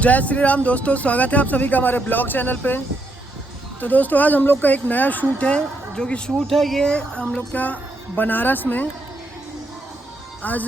जय श्री राम दोस्तों, स्वागत है आप सभी का हमारे ब्लॉग चैनल पे। तो दोस्तों आज हम लोग का एक नया शूट है, जो कि शूट है ये हम लोग का बनारस में। आज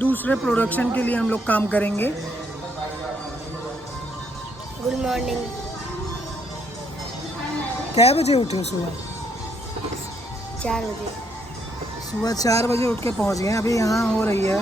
दूसरे प्रोडक्शन के लिए हम लोग काम करेंगे। Good morning. क्या बजे उठे सुबह? 4 बजे। सुबह 4 बजे उठ के पहुँच गए। अभी यहाँ हो रही है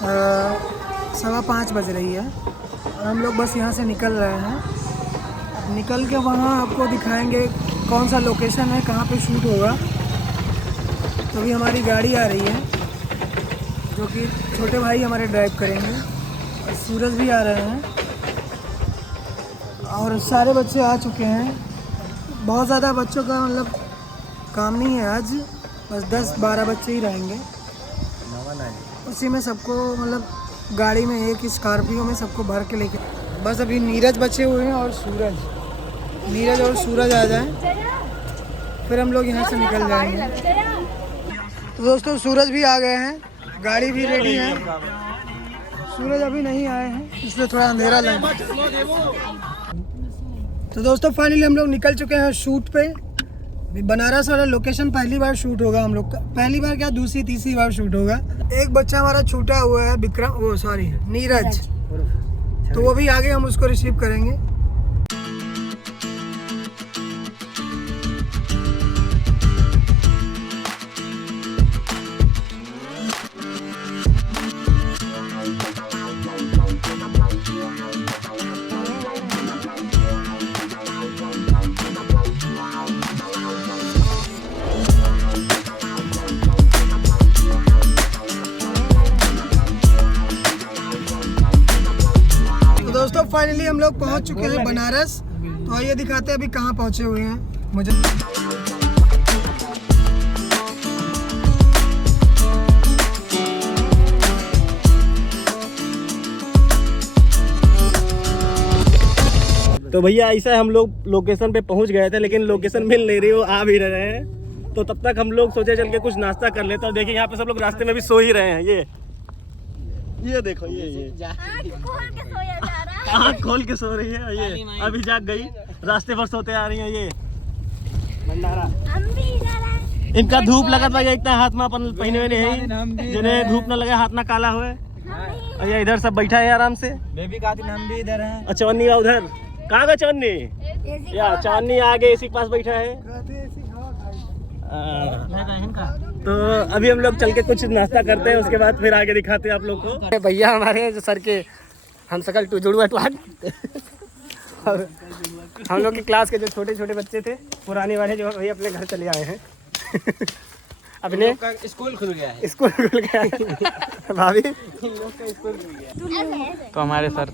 5:15 बज रही है और हम लोग बस यहाँ से निकल रहे हैं। अब निकल के वहाँ आपको दिखाएंगे कौन सा लोकेशन है, कहाँ पे शूट होगा। तो अभी हमारी गाड़ी आ रही है जो कि छोटे भाई हमारे ड्राइव करेंगे और सूरज भी आ रहे हैं और सारे बच्चे आ चुके हैं। बहुत ज़्यादा बच्चों का मतलब काम नहीं है आज, बस 10-12 बच्चे ही रहेंगे। उसी में सबको मतलब गाड़ी में एक स्कॉर्पियो में सबको भर के लेके बस अभी नीरज बचे हुए हैं और नीरज और सूरज आ जाए फिर हम लोग यहाँ से निकल जाएंगे। तो दोस्तों सूरज भी आ गए हैं, गाड़ी भी रेडी है। सूरज अभी नहीं आए हैं इसलिए थोड़ा अंधेरा लगा। तो दोस्तों फाइनली हम लोग निकल चुके हैं शूट पे। बनारस वाला लोकेशन पहली बार शूट होगा हम लोग का। पहली बार क्या, दूसरी तीसरी बार शूट होगा। एक बच्चा हमारा छूटा हुआ है नीरज, तो वो भी आगे हम उसको रिसीव करेंगे। दोस्तों फाइनली हम लोग पहुंच चुके हैं बनारस। तो आइए दिखाते हैं अभी कहाँ पहुंचे हुए हैं मुझे। तो भैया ऐसा हम लोग लोकेशन पे पहुंच गए थे, लेकिन लोकेशन मिल नहीं रही, वो आ भी रहे हैं। तो तब तक हम लोग सोचे चल के कुछ नाश्ता कर लेते। और देखिए यहाँ पे सब लोग रास्ते में भी सो ही रहे हैं। ये देखो ये आँख खोल के सो रही है। ये अभी जाग गई, रास्ते पर सोते आ रही है। ये भंडारा इनका धूप लगा था, एक हाथ में अपन पहने हुए नहीं, जिन्हें धूप न लगे, हाथ ना काला हुए। और ये इधर सब बैठा है आराम से। बेबी का हम भी इधर है। अच्छा चवन्नी का उधर कहाँ का चवन्नी? या चवन्नी आगे इसी के पास बैठा है। तो अभी हम लोग चल के कुछ नाश्ता करते हैं, उसके बाद फिर आगे दिखाते हैं आप लोग को। भैया हमारे जो सर के हम सकल जुड़वा टुआन और हम लोग की क्लास के जो छोटे छोटे बच्चे थे पुराने वाले, जो वही अपने घर चले आए हैं। अपने स्कूल खुल गया है। स्कूल खुल गया है भाभी। तो हमारे सर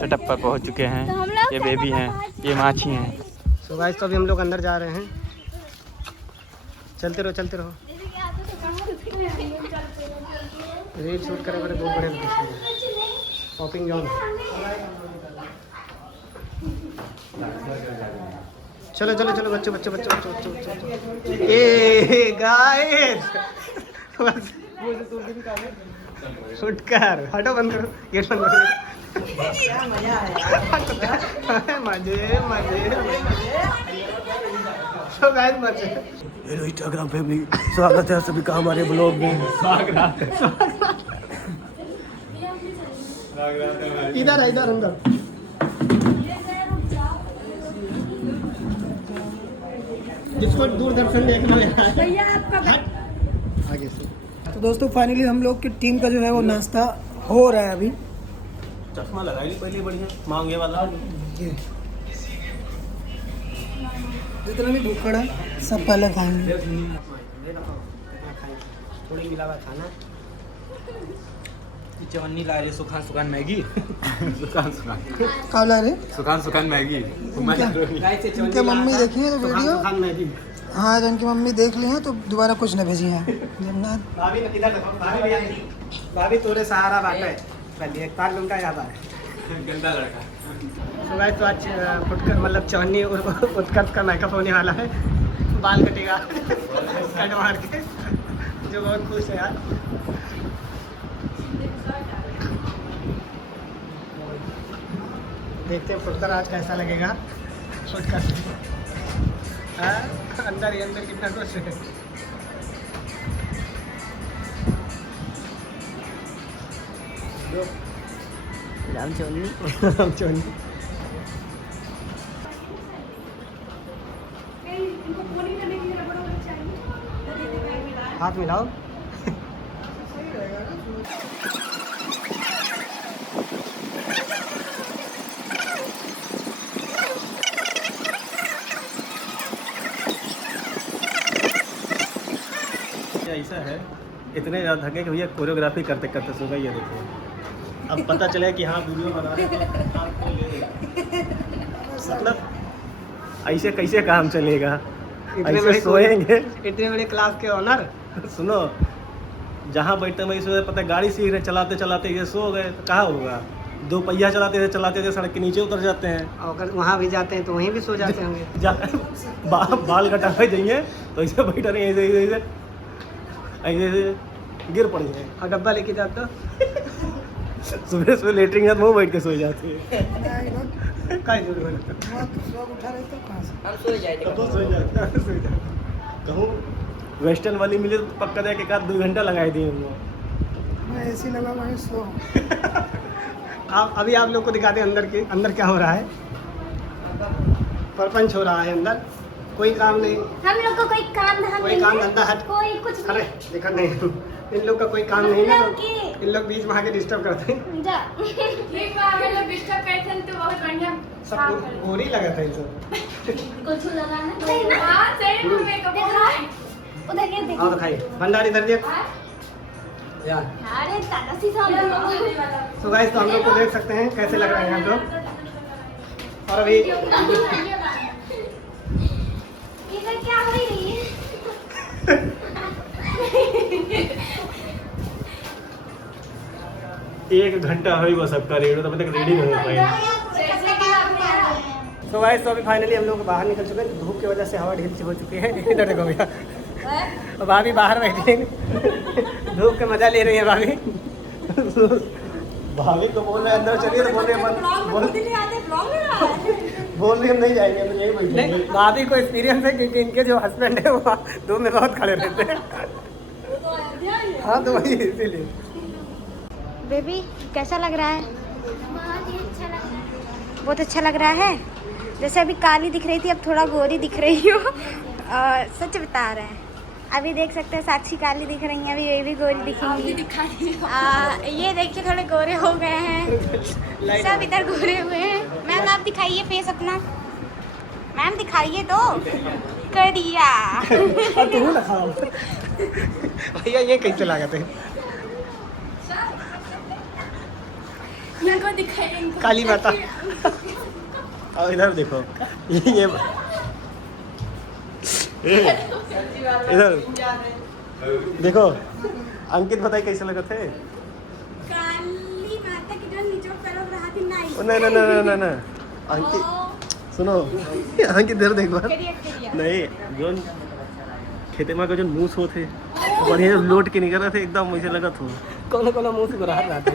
सेटअप पर पहुंच चुके हैं। ये बेबी हैं, ये माछी हैं। तो गाइस तो अभी हम लोग अंदर जा रहे हैं। चलते रहो रील शूट करे बड़े बहुत बड़े शॉपिंग जॉन। चलो बच्चों। ए गाइस शूट कर, हटो, बंद करो, गेट बंद करो। मजे तो गाइस मजे। हेलो इंस्टाग्राम फैमिली, स्वागत है सभी का हमारे ब्लॉग में। इधर अंदर। जिसको दूरदर्शन देखना है आगे से। तो दोस्तों फाइनली हम लोग की टीम का जो है वो नाश्ता हो रहा है अभी। चश्मा लगाई पहले बढ़िया मांगे वाला। जितना भी भूखड़ है सब पहले खाएंगे। थोड़ी मिलावा खाना। चवन्नी ला रहे सुखान मैगी। का ला रहे सुखान मैगी। उनके मम्मी देखी है तो वीडियो। हाँ जब उनकी मम्मी देख ली है तो दोबारा कुछ न भेजी है। भाभी तोरे सहारा बाटे पहले एक तार उनका याद आए। गंदा लड़का। तो गाइस तो आज फुटकर मतलब चवन्नी उत्कर्ष का मेकअप होने वाला है। बाल कटेगा कट मार के, जो बहुत खुश है यार। देखते हैं फुटकर आज कैसा लगेगा। फुटकर अंदर ही अंदर कितना कुछ है। रामचोनी हाथ मिलाओ। ऐसा है, इतने ज़्यादा थके कि भैया कोरियोग्राफी करते करते सो गए। ये देखो, अब पता चले कि हाँ वीडियो बना रहे हैं, आपको ले लेगा। मतलब ऐसे कैसे काम चलेगा? ऐसे सोएंगे। इतने बड़े क्लास के ऑनर। सुनो, जहाँ बैठते वहीं सो, पता है गाड़ी सीख रहे चलाते चलाते ये सो गए तो कहाँ होगा? 2 पहिया चलाते थे सड़क के नीचे उतर जाते हैं। और अगर वहाँ भी जाते हैं तो वहीं भी सो जाते होंगे। बाल कटावे जाइए तो ऐसे बैठा नहीं, ऐसे ऐसे गिर पड़ी है। और डब्बा लेके जाते हो। सुबह सुबह लेटरिन जाते मुँह बैठ के सो जाते हैं। कहूँ वेस्टर्न वाली मिले तो पक्का दे के 2 घंटा लगाए दिए हम लोग। मैं ऐसी लगा वहीं सो। अभी आप लोग को दिखाते हैं अंदर क्या हो रहा है। परपंच हो रहा है अंदर। कोई काम नहीं, हम लोग को कोई काम धंधा हट कोई कुछ अरे देखा नहीं, इन लोग का कोई काम नहीं ना, इन लोग बीच में आके डिस्टर्ब करते हैं। डिस्टर्ब करते हैं तो बहुत बढ़िया सब गोरी लगा था इन सब। कुछ लगाना उधर ये देखो। और दिखाइए भंडारी इधर देख यार। अरे दादा सी साहब। तो गाइस, तो हम लोग को देख सकते हैं कैसे लग रहे हैं हम लोग। और अभी इधर क्या हो रही है? 1 घंटा हो वो सबका रेडी, तब तक रेडी नहीं हो पाएगा। तो गाइस, तो अभी फाइनली हम लोग बाहर निकल चुके हैं। धूप की वजह से हवा ढील हो चुकी है। इधर देखो भैया, तो भाभी बाहर बैठी है, धूप का मजा ले रही है भाभी। भाभी तो बोल रहे अंदर चलिए, तो बोल रहे हम नहीं जाएंगे, तो यही बैठेंगे। नहीं, भाभी को एक्सपीरियंस है क्योंकि इनके जो हस्बैंड है वो धूप में बहुत खड़े रहते हैं। हाँ तो वही इसीलिए। बेबी कैसा लग रहा है? बहुत ही अच्छा लग रहा है। बहुत अच्छा लग रहा है। जैसे अभी काली दिख रही थी, अब थोड़ा गोरी दिख रही हो। सच बता रहे हैं। अभी देख सकते हैं साक्षी काली दिख रही हैं, अभी ये भी गोरी दिखेंगी। ये देखिए थोड़े गोरे हो गए हैं, सब इधर गोरे हुए हैं। मैम आप दिखाइए फेस अपना, मैम दिखाइए तो करिया। भैया ये कैसे लागत है? काली माता। और इधर देखो, ये इधर देखो, अंकित बताइए कैसे लगा थे? काली माता की जो नीचे तरफ रहा थी ना अंकित सुनो, अंकित इधर देखो। नहीं, जो खेते में का जो मूस हो थे बढ़िया लोट के निकल रहे थे, एकदम वैसे लगा था। कौन मुँह से राहत रहती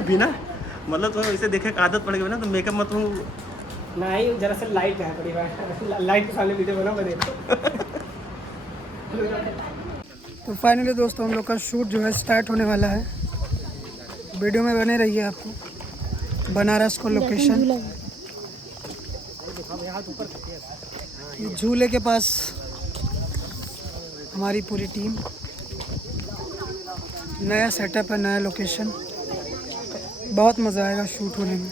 बिना मतलब तुम्हें वैसे देखे आदत पड़ गई ना, तो मेकअप मत हूँ। नहीं, जरा से लाइट है थोड़ी बार, लाइट के सामने वीडियो बना बने। तो फाइनली दोस्तों, हम लोग का शूट जो है स्टार्ट होने वाला है। वीडियो में बने रहिए। आपको बनारस को लोकेशन, ये झूले के पास हमारी पूरी टीम। नया सेटअप है, नया लोकेशन, बहुत मज़ा आएगा शूट होने में।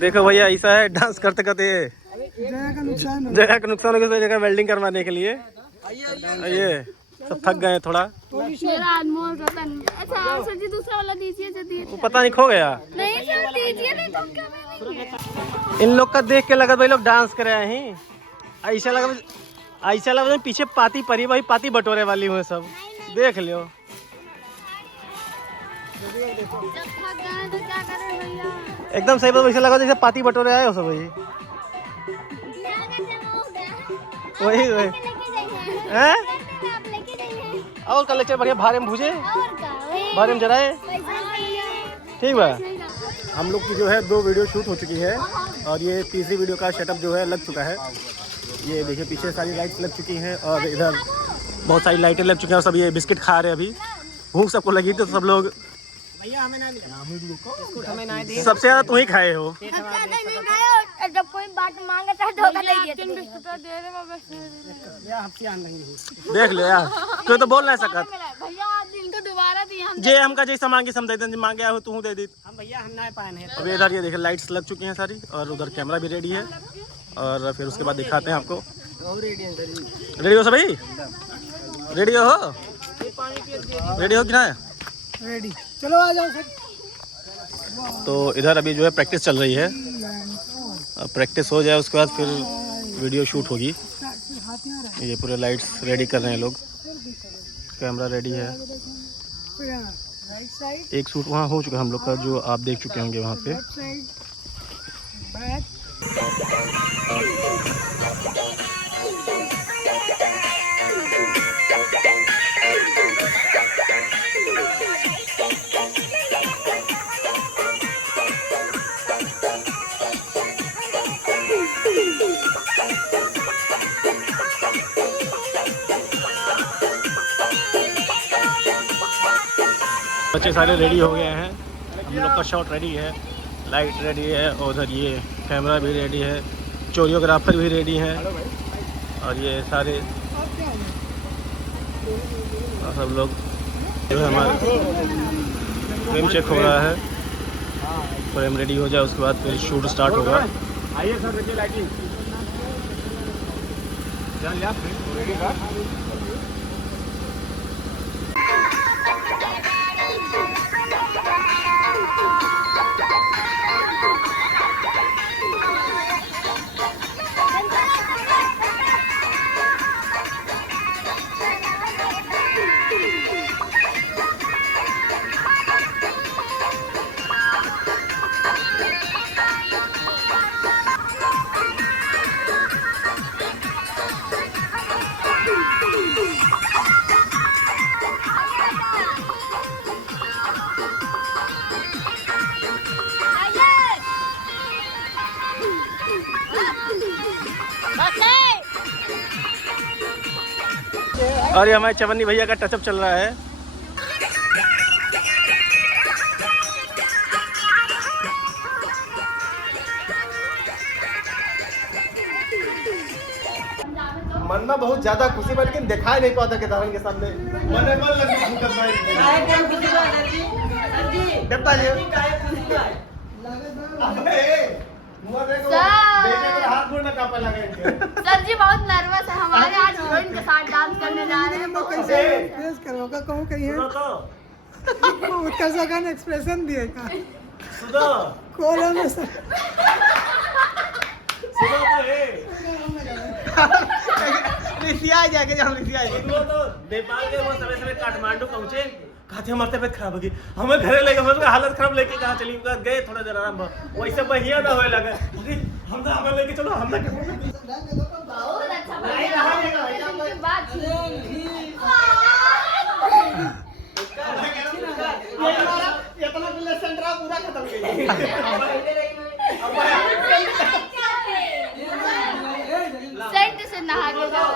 देखो भैया ऐसा है डांस करते करते जगह का नुकसान हो। जगह का नुकसान हो गया, जगह वेल्डिंग करवाने के लिए ये सब थक गए थोड़ा। मेरा अनमोल रतन। अच्छा सर जी दूसरा वाला दीजिए जल्दी। वो पता नहीं खो गया। नहीं सर दीजिए, नहीं तो क्या मैं इन लोग का देख के लगा भाई लोग डांस कर रहे हैं। ऐसा लगा पीछे पाती परी भाई, पाती बटोरे वाली हुए सब देख लियो। जब थक गए तो क्या करें भैया। एकदम सही बात, वैसे लगा जैसे पाती बटोरे आए हो सब वही वही वही हैं। और कलेक्टर बढ़िया भारे में भूजे, भारे में जराए। ठीक बा। हम लोग की जो है 2 वीडियो शूट हो चुकी है और ये तीसरी वीडियो का सेटअप जो है लग चुका है। ये देखिए पीछे सारी लाइट्स लग चुकी हैं और इधर बहुत सारी लाइटें लग चुकी हैं और सब ये बिस्किट खा रहे हैं। अभी भूख सबको लगी तो सब लोग, सबसे ज़्यादा तू ही खाए हो। जब कोई बात मांगे तो धोखा दे दिया। देख लो यार, तू तो बोल नहीं सकत। भैया दिन तो दोबारा दिया हम। जे हमका जैसा मांगे सम दे दे, मांगे हो तू दे दी। हम भैया हम ना पाए हैं। अभी इधर ये देखिए लाइट्स लग चुकी हैं सारी और उधर कैमरा भी रेडी है और फिर उसके बाद दिखाते हैं आपको। रेडी हो सभी? रेडी हो? रेडी हो कि ना? रेडी, चलो आ जाओ सर। तो इधर अभी जो है प्रैक्टिस चल रही है। प्रैक्टिस हो जाए उसके बाद फिर वीडियो शूट होगी। ये पूरे लाइट्स रेडी कर रहे हैं लोग, कैमरा रेडी है। एक शूट वहाँ हो चुका है हम लोग का, जो आप देख चुके होंगे वहाँ पे। बच्चे सारे रेडी हो गए हैं, हम लोग का शॉट रेडी है, लाइट रेडी है और उधर ये कैमरा भी रेडी है, कोरियोग्राफर भी रेडी है और ये सारे और सब लोग जो है हमारे फ्रेम चेक हो रहा है। फ्रेम रेडी हो जाए उसके बाद फिर शूट स्टार्ट होगा। आइए सर देखिए लाइटिंग और ये हमारे चवन्नी भैया का टचअप चल रहा है। मन में बहुत ज्यादा खुशी बा, लेकिन दिखाई नहीं पाता किताबन के सामने। मन में सर जी बहुत नर्वस है हमारे, आज हीरोइन के साथ डांस करने जा रहे हैं। एक्सप्रेस करोगा कहूँ कहीं है उत्तर सगन एक्सप्रेशन दिए का कोला में सर रिसिया जाके हम रिसिया वो तो नेपाल के वो समय समय काठमांडू पहुंचे, कहते हमारे तबियत खराब होगी, हमें घरे लेके हम हालत खराब लेके कहाँ चली गए, थोड़ा देर आराम वैसे बढ़िया ना होए लगे। हम तो हमें लेके चलो, हम बहुत अच्छा बात इतना सेंट्रा पूरा खत्म सेंट से नहा के जाओ।